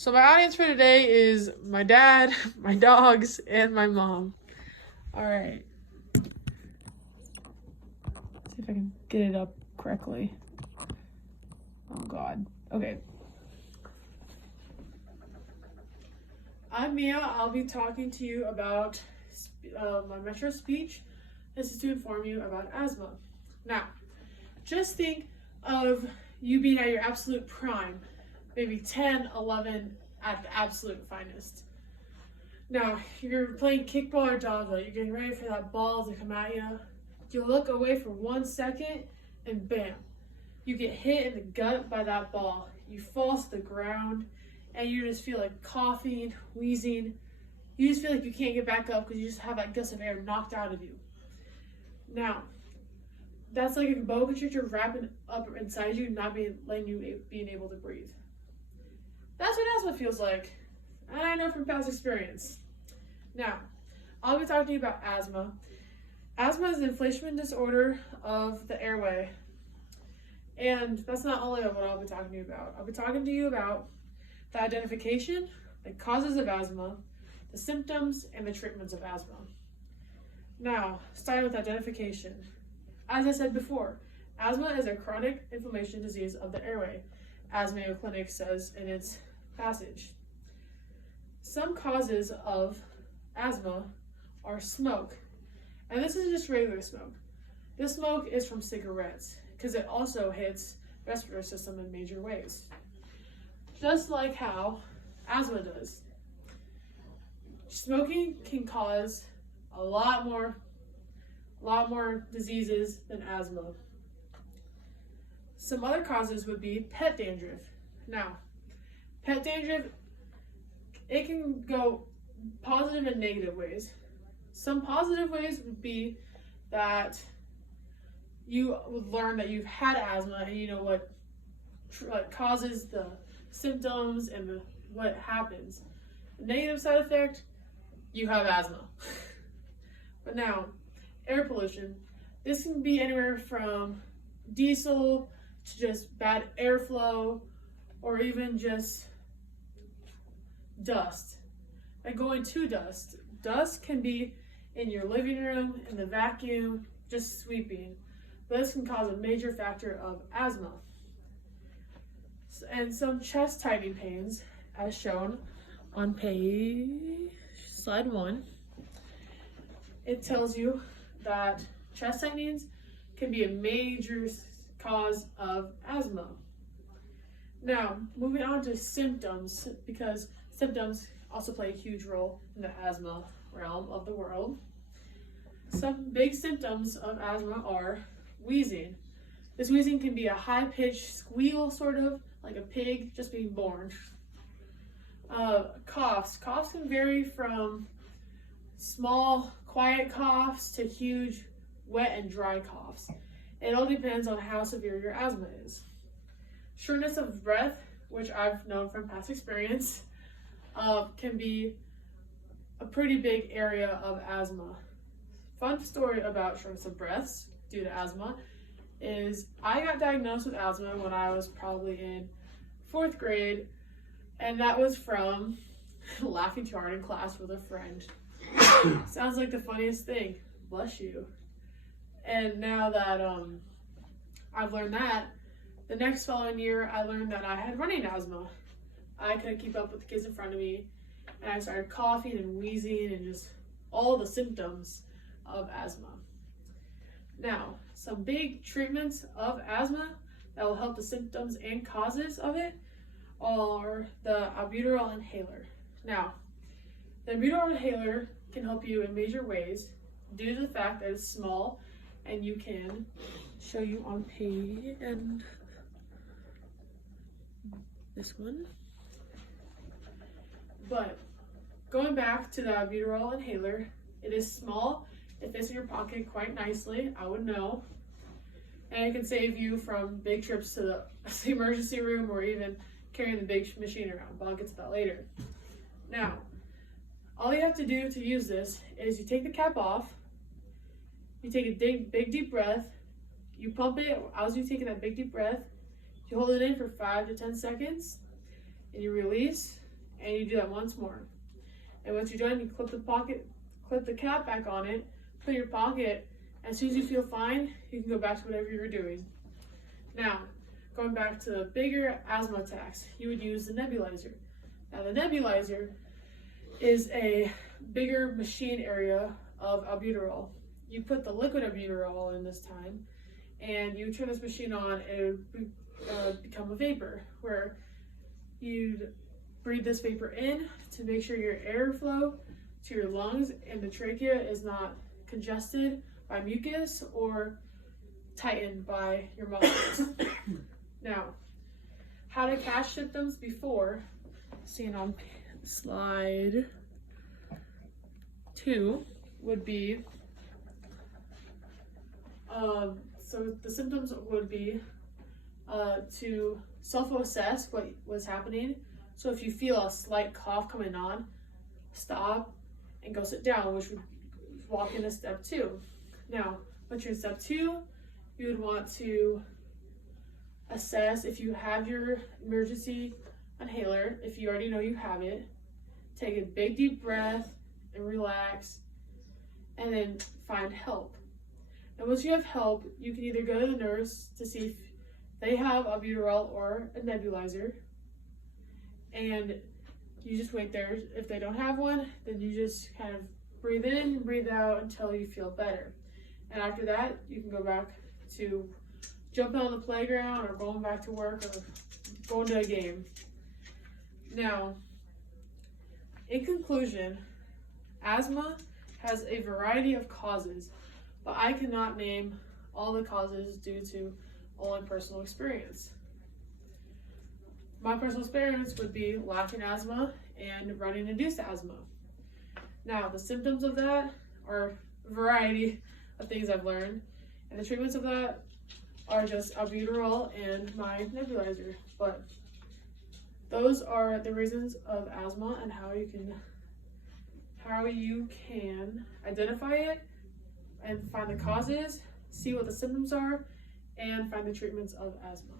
So my audience for today is my dad, my dogs, and my mom. All right. Let's see if I can get it up correctly. Oh God. Okay. I'm Mia. I'll be talking to you about my Metro Speech. This is to inform you about asthma. Now, just think of you being at your absolute prime, maybe 10, 11 at the absolute finest. Now, you're playing kickball or dodgeball, you're getting ready for that ball to come at you. You look away for 1 second and bam, you get hit in the gut by that ball. You fall to the ground and you just feel like coughing, wheezing. You just feel like you can't get back up because you just have that gust of air knocked out of you. Now, that's like a boa constrictor wrapping up inside you, not being able to breathe. That's what asthma feels like, and I know from past experience. Now, I'll be talking to you about asthma. Asthma is an inflammation disorder of the airway, and that's not only what I'll be talking to you about. I'll be talking to you about the identification, the causes of asthma, the symptoms, and the treatments of asthma. Now, starting with identification. As I said before, asthma is a chronic inflammation disease of the airway, as Mayo Clinic says in its passage. Some causes of asthma are smoke, and this isn't just regular smoke. This smoke is from cigarettes, because it also hits the respiratory system in major ways, just like how asthma does. Smoking can cause a lot more diseases than asthma. Some other causes would be pet dandruff. Now, pet dandruff, it can go positive and negative ways. Some positive ways would be that you would learn that you've had asthma and you know what causes the symptoms and what happens. The negative side effect, you have asthma. But now, air pollution. This can be anywhere from diesel to just bad airflow or even just dust. And going to dust. Dust can be in your living room, in the vacuum, just sweeping. But this can cause a major factor of asthma. And some chest tightening pains, as shown on slide 1. It tells you that chest tightenings can be a major cause of asthma. Now, moving on to symptoms, because symptoms also play a huge role in the asthma realm of the world. Some big symptoms of asthma are wheezing. This wheezing can be a high-pitched squeal, sort of like a pig just being born. Coughs. Coughs can vary from small, quiet coughs to huge, wet and dry coughs. It all depends on how severe your asthma is. Shortness of breath, which I've known from past experience, can be a pretty big area of asthma. Fun story about shortness of breath due to asthma is I got diagnosed with asthma when I was probably in 4th grade, and that was from laughing too hard in class with a friend. Sounds like the funniest thing. Bless you. And now that I've learned that, the next following year I learned that I had running asthma. I couldn't keep up with the kids in front of me, and I started coughing and wheezing and just all the symptoms of asthma. Now, some big treatments of asthma that will help the symptoms and causes of it are the albuterol inhaler. Now, the albuterol inhaler can help you in major ways due to the fact that it's small, and you can show you on page and this one. But going back to the albuterol inhaler, it is small. It fits in your pocket quite nicely, I would know. And it can save you from big trips to the emergency room or even carrying the big machine around, but I'll get to that later. Now, all you have to do to use this is you take the cap off, you take a big deep breath, you pump it as you taking that big deep breath, you hold it in for 5 to 10 seconds, and you release, and you do that once more. And once you're done, you clip the cap back on it, put it in your pocket. As soon as you feel fine, you can go back to whatever you were doing. Now, going back to the bigger asthma attacks, you would use the nebulizer. Now, the nebulizer is a bigger machine area of albuterol. You put the liquid albuterol in this time, and you turn this machine on, and it would become a vapor, where you'd breathe this vapor in to make sure your airflow to your lungs and the trachea is not congested by mucus or tightened by your muscles. Now, how to catch symptoms before, seen on slide 2, would be, so the symptoms would be to self-assess what was happening. So if you feel a slight cough coming on, stop and go sit down, which would walk into step 2. Now, once you're in step 2, you would want to assess if you have your emergency inhaler. If you already know you have it, take a big deep breath and relax, and then find help. And once you have help, you can either go to the nurse to see if they have albuterol or a nebulizer, and you just wait there. If they don't have one, then you just kind of breathe in and breathe out until you feel better. And after that, you can go back to jumping on the playground or going back to work or going to a game. Now, in conclusion, asthma has a variety of causes, but I cannot name all the causes due to only personal experience. My personal experience would be lacking asthma and running-induced asthma. Now, the symptoms of that are a variety of things I've learned, and the treatments of that are just albuterol and my nebulizer. But those are the reasons of asthma and how you can identify it and find the causes, see what the symptoms are, and find the treatments of asthma.